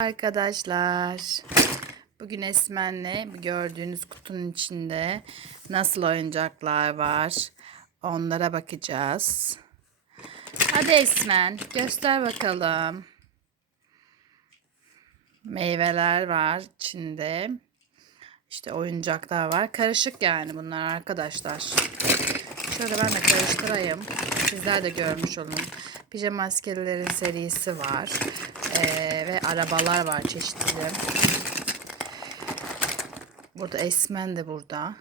Arkadaşlar, bugün Esmen'le gördüğünüz kutunun içinde nasıl oyuncaklar var onlara bakacağız. Hadi Esmen göster bakalım. Meyveler var içinde. İşte oyuncaklar var. Karışık yani bunlar arkadaşlar. Şöyle ben de karıştırayım. Sizler de görmüş olun. Pijama askerilerin serisi var. Ee, ve arabalar var çeşitli. Burada Esmen de burada.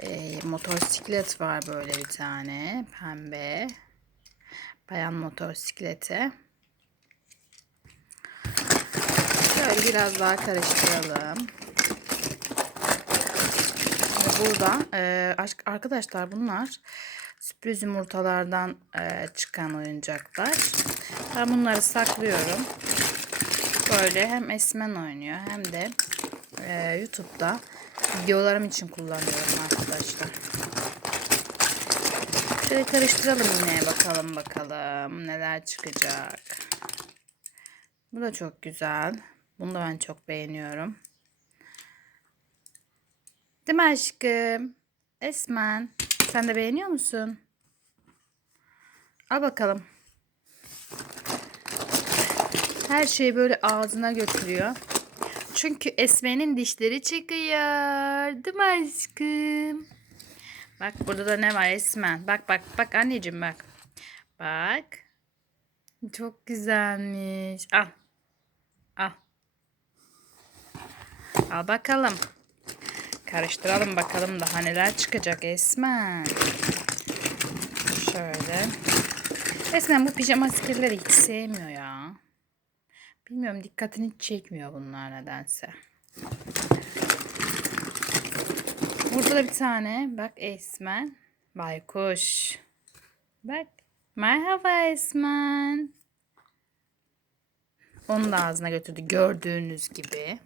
Ee, motosiklet var böyle bir tane. Pembe. Bayan motosikleti. Şöyle biraz daha karıştıralım. Burada e, arkadaşlar bunlar sürpriz yumurtalardan e, çıkan oyuncaklar. Ben bunları saklıyorum. Böyle hem Esmen oynuyor hem de e, YouTube'da videolarım için kullanıyorum arkadaşlar. Şöyle karıştıralım yine bakalım bakalım neler çıkacak. Bu da çok güzel. Bunu da ben çok beğeniyorum. Değil mi aşkım? Esmen. Sen de beğeniyor musun? Al bakalım. Her şeyi böyle ağzına götürüyor. Çünkü Esmen'in dişleri çıkıyor. Değil mi aşkım? Bak burada da ne var Esmen? Bak bak bak anneciğim bak. Bak. Çok güzelmiş. Al. Al. Al bakalım. Karıştıralım bakalım daha neler çıkacak Esmen. Şöyle. Esmen bu pijama askerleri hiç sevmiyor ya. Bilmiyorum dikkatini çekmiyor bunlar nedense. Burada da bir tane bak Esmen. Baykuş. Bak. Merhaba Esmen. Onu da ağzına götürdü gördüğünüz gibi.